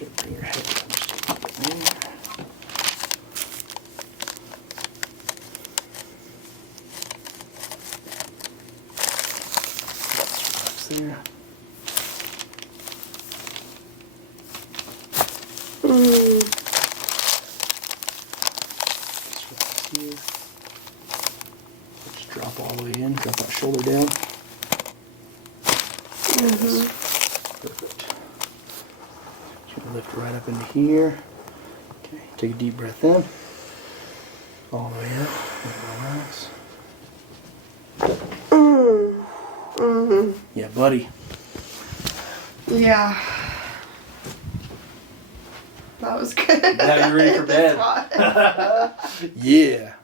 Should bring your head up just a little bit there. Let's relax there. Just relax here. Just drop all the way in. Drop that shoulder down. Perfect. Just gonna lift right up into here. Okay, take a deep breath in. All the way up. And relax. Yeah, buddy. Yeah. That was good. Now you're ready for bed. It was. Yeah.